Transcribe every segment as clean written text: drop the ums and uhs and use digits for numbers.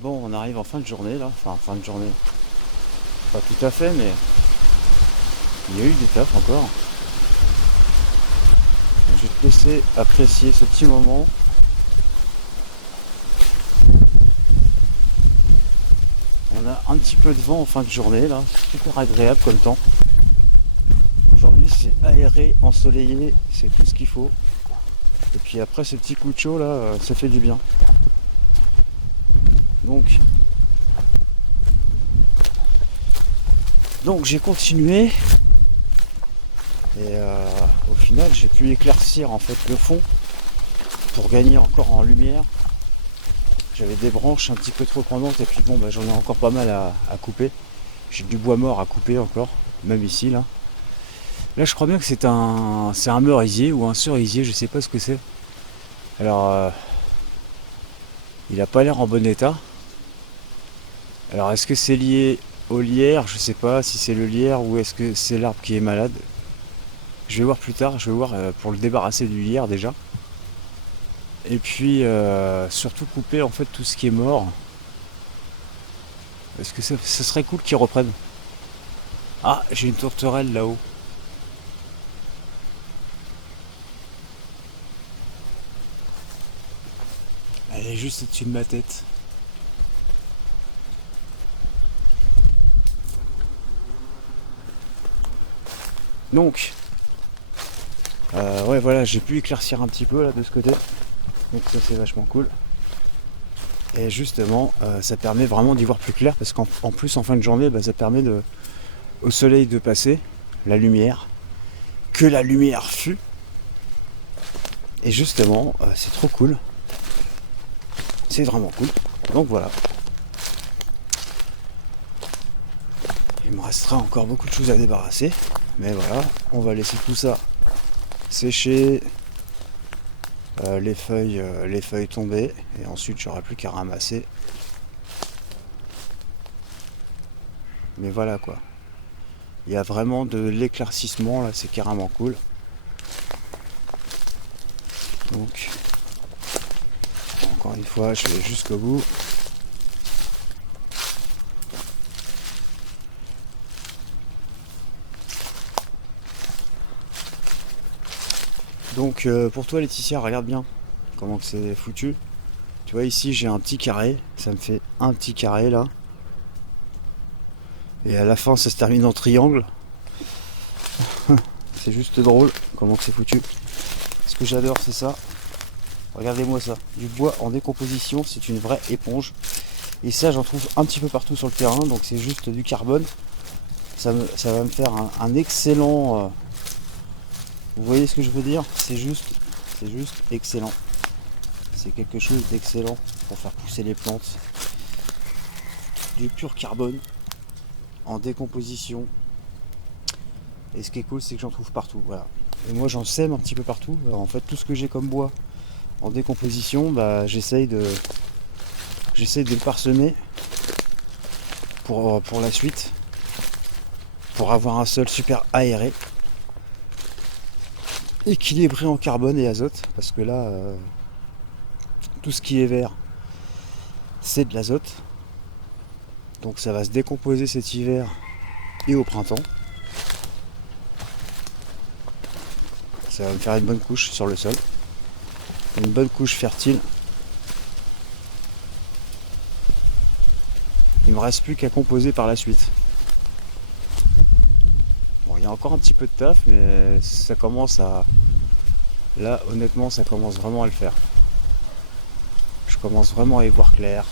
Bon, on arrive en fin de journée là, enfin fin de journée, pas tout à fait, mais il y a eu des tafs encore. Je vais te laisser apprécier ce petit moment. On a un petit peu de vent en fin de journée là, c'est super agréable comme temps. Aujourd'hui c'est aéré, ensoleillé, c'est tout ce qu'il faut. Et puis après ce petit coup de chaud là, ça fait du bien. Donc, j'ai continué et au final j'ai pu éclaircir en fait le fond pour gagner encore en lumière. J'avais des branches un petit peu trop pendantes et puis bon j'en ai encore pas mal à couper. J'ai du bois mort à couper encore, même ici là. Là je crois bien que c'est un merisier ou un cerisier, je sais pas ce que c'est. Alors il a pas l'air en bon état. Alors est-ce que c'est lié au lierre? Je sais pas si c'est le lierre ou est-ce que c'est l'arbre qui est malade. Je vais voir plus tard, je vais voir pour le débarrasser du lierre déjà. Et puis surtout couper en fait tout ce qui est mort. Est-ce que ce serait cool qu'ils reprennent? Ah, j'ai une tourterelle là-haut. Elle est juste au-dessus de ma tête. Donc, ouais voilà, j'ai pu éclaircir un petit peu là de ce côté. Donc ça c'est vachement cool. Et justement, ça permet vraiment d'y voir plus clair parce qu'en plus en fin de journée, ça permet au soleil de passer, la lumière, que la lumière fut. Et justement, c'est trop cool. C'est vraiment cool. Donc voilà. Il me restera encore beaucoup de choses à débarrasser. Mais voilà, on va laisser tout ça sécher. Les feuilles tomber. Et ensuite, j'aurai plus qu'à ramasser. Mais voilà quoi. Il y a vraiment de l'éclaircissement là, c'est carrément cool. Donc, encore une fois, je vais jusqu'au bout. Donc pour toi Laetitia, regarde bien comment c'est foutu. Tu vois ici j'ai un petit carré, ça me fait un petit carré là. Et à la fin ça se termine en triangle. C'est juste drôle comment c'est foutu. Ce que j'adore c'est ça. Regardez-moi ça. Du bois en décomposition, c'est une vraie éponge. Et ça j'en trouve un petit peu partout sur le terrain, donc c'est juste du carbone. Ça va me faire un excellent... vous voyez ce que je veux dire? C'est juste excellent. C'est quelque chose d'excellent pour faire pousser les plantes. Du pur carbone en décomposition. Et ce qui est cool, c'est que j'en trouve partout. Voilà. Et moi, j'en sème un petit peu partout. Alors, en fait, tout ce que j'ai comme bois en décomposition, j'essaye de le parsemer pour la suite, pour avoir un sol super aéré, équilibré en carbone et azote, parce que là, tout ce qui est vert, c'est de l'azote. Donc ça va se décomposer cet hiver et au printemps. Ça va me faire une bonne couche sur le sol. Une bonne couche fertile. Il me reste plus qu'à composer par la suite. Bon, il y a encore un petit peu de taf, mais ça commence à... Là, honnêtement, ça commence vraiment à le faire. Je commence vraiment à y voir clair.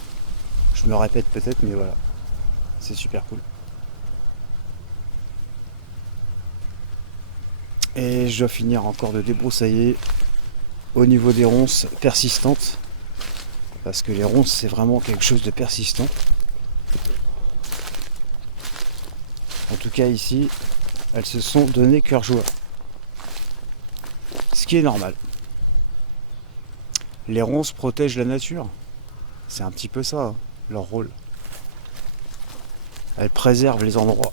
Je me répète peut-être, mais voilà. C'est super cool. Et je dois finir encore de débroussailler au niveau des ronces persistantes. Parce que les ronces, c'est vraiment quelque chose de persistant. En tout cas ici, elles se sont donné cœur joie. Ce qui est normal. Les ronces protègent la nature. C'est un petit peu ça, hein, leur rôle. Elles préservent les endroits.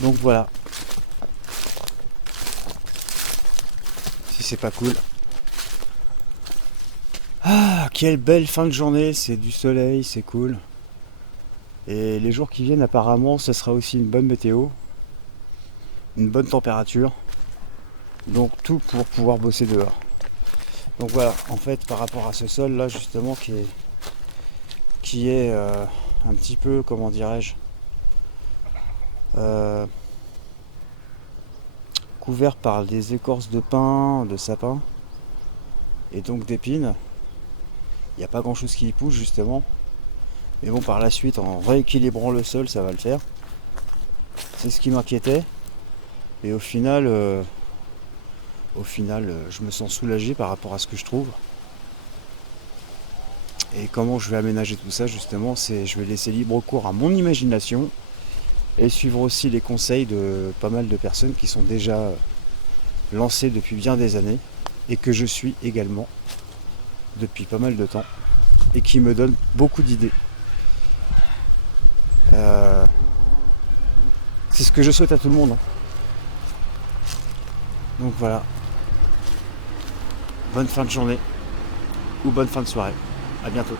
Donc voilà. Si c'est pas cool. Ah, quelle belle fin de journée, c'est du soleil, c'est cool. Et les jours qui viennent, apparemment, ce sera aussi une bonne météo, une bonne température. Donc tout pour pouvoir bosser dehors. Donc voilà, en fait, par rapport à ce sol là, justement, qui est un petit peu, comment dirais-je, euh, couvert par des écorces de pin, de sapin et donc d'épines. Il n'y a pas grand chose qui y pousse justement. Mais bon, par la suite, en rééquilibrant le sol, ça va le faire. C'est ce qui m'inquiétait. Et au final, je me sens soulagé par rapport à ce que je trouve. Et comment je vais aménager tout ça justement, c'est je vais laisser libre cours à mon imagination et suivre aussi les conseils de pas mal de personnes qui sont déjà lancées depuis bien des années et que je suis également depuis pas mal de temps et qui me donnent beaucoup d'idées. C'est ce que je souhaite à tout le monde, hein. Donc voilà, bonne fin de journée ou bonne fin de soirée. À bientôt.